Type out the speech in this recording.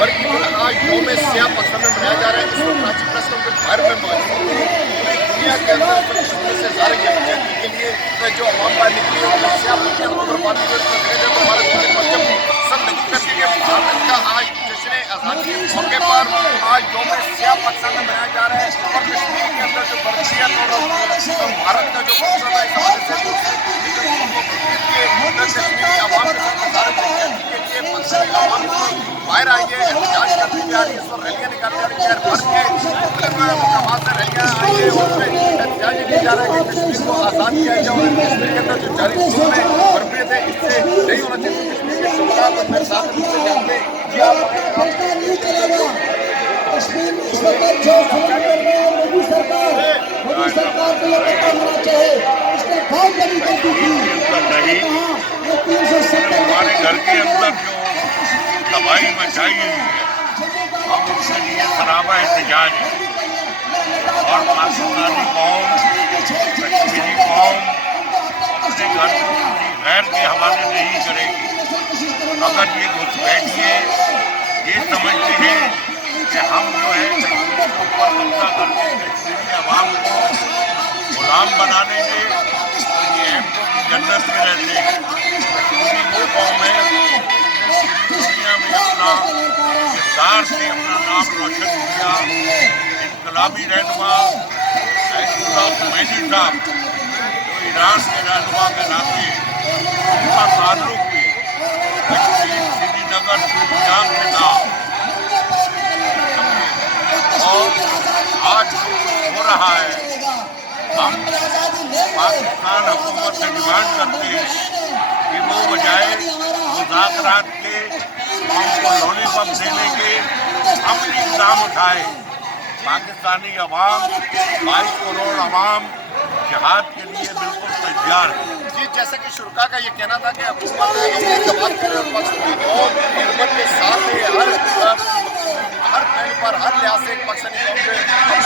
بلکہ آج یوم سیاہ پاکستان میں منایا جا رہا ہے. اس وقت کراچی پریس کلب کے باہر میں موجود ہوں. پوری دنیا کے اندر کشمیر سے ظاہر یکجہتی کے لیے جو عوام باہر نکلی ہے وہ سیاہ پٹیاں اوپر باندھی ہوئی اس میں دیکھا جائے تو بھارت کی پرچم بھی سب لگی کر کے بھارت کا آج جشن آزادی کے موقع پر آج یوم سیاہ پاکستان میں منایا جا رہا ہے. اور کشمیر کے اندر جو برفیت اور بھارت کا جو مقصد ہے اس حوالے سے کشمیری عوام کے ساتھ ظاہر یکجہتی کے لیے پاکستانی عوام باہر آئی ہے. احتجاج کرنے جا رہی ہے. اس وقت ریلیاں نکالی جا رہی ہیں. بھر کے مختلف مقامات سے ریلیاں آئی ہیں اور اس میں احتجاج یہ کیا جا رہا ہے کہ کشمیر کو آزاد کیا جائے اور کشمیر کے اندر جو جاری ظلم ہے برفیت ہے اس سے نہیں ہونا چاہیے. تو کشمیر کے شعراء کو میرے ساتھ ان سے جانتے ہیں. جی آپ آئے آپ کشمیر کے اندر جو کشمیر میں اس وقت جو ظلم کر رہا ہے مودی سرکار کو یہ پتہ ہونا چاہیے اس نے بہت بڑی غلطی کی. ہمارے گھر کے اندر جو تباہی مچائی ہوئی ہے اب اس کے لیے سرابہ احتجاج ہے. اور پاکستانی قوم کشمیری قوم اپنے گھر کو کسی غیر کے حوالے نہیں کرے گی. اگر یہ گھسپیٹیے یہ سمجھتے ہیں کہ ہم جو ہے کشمیر کے اوپر قبضہ کر کے کشمیری عوام کو غلام بنا دیں گے تو یہ ایمکو کی جنت میں رہتے ہیں. کشمیری وہ قوم ہے جس نے پوری دنیا میں اپنا کردار سے اپنا نام روشن کیا. انقلابی رہنما آیت اللہ خمینی صاحب جو ایران کے رہنما کے ناطے ان کا تعلق بھی کشمیر سری نگر شوپیان سے تھا. اور آج جو ہو رہا ہے ہم پاکستان حکومت سے ڈیمانڈ کرتے ہیں کہ وہ بجائے مذاکرات کے قوم کو لولی پاپ دینے کے امن اقدام اٹھائے. پاکستانی عوام 22 کروڑ عوام جہاد کے لیے بالکل تیار ہے. جی جیسا کہ شرکا کا یہ کہنا تھا کہ حکومت اپنے جواب کرے اور پاکستانی قوم حکومت کے ساتھ ہے. ہر پہلو پر ہر لحاظ سے پاکستانی قوم